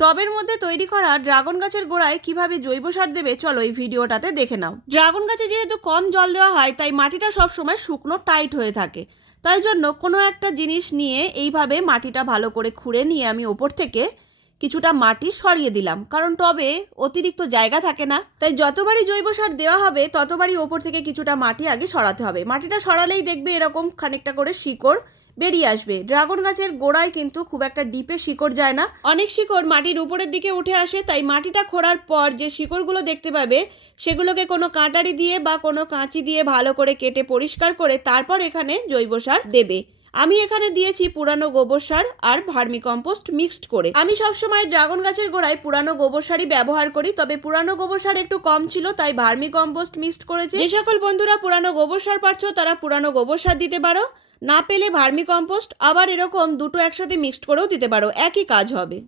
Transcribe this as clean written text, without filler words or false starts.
টবের মধ্যে তৈরি করা ড্রাগন গাছের গোড়ায় কিভাবে জৈব সার দেবে চলো এই ভিডিওটাতে দেখে নাও। ড্রাগন গাছে যেহেতু কম জল দেওয়া হয় তাই মাটিটা সবসময় শুকনো টাইট হয়ে থাকে, তাই জন্য কোনো একটা জিনিস নিয়ে এইভাবে মাটিটা ভালো করে খুঁড়ে নিয়ে আমি ওপর থেকে কিছুটা মাটি সরিয়ে দিলাম, কারণ টবে অতিরিক্ত জায়গা থাকে না, তাই যতবারই জৈব সার দেওয়া হবে ততবারই ওপর থেকে কিছুটা মাটি আগে সরাতে হবে। মাটিটা সরালেই দেখবে এরকম খানিকটা করে শিকড় বেরিয়ে আসবে। ড্রাগন গাছের গোড়ায় কিন্তু খুব একটা ডিপে শিকড় যায় না, অনেক শিকড় মাটির উপরের দিকে উঠে আসে, তাই মাটিটা খোঁড়ার পর যে শিকড়গুলো দেখতে পাবে সেগুলোকে কোনো কাঁটারি দিয়ে বা কোনো কাঁচি দিয়ে ভালো করে কেটে পরিষ্কার করে তারপর এখানে জৈব সার দেবে। আমি এখানে দিয়েছি পুরানো গোবর সার আর ভার্মি কম্পোস্ট মিক্সড করে। আমি সবসময় ড্রাগন গাছের গোড়ায় পুরানো গোবর সারই ব্যবহার করি, তবে পুরানো গোবর সার একটু কম ছিল তাই ভার্মি কম্পোস্ট মিক্সড করেছি। যে সকল বন্ধুরা পুরানো গোবর সার পাচ্ছ তারা পুরানো গোবর সার দিতে পারো, না পেলে ভার্মি কম্পোস্ট আবার এরকম দুটো একসাথে মিক্সড করেও দিতে পারো, একই কাজ হবে।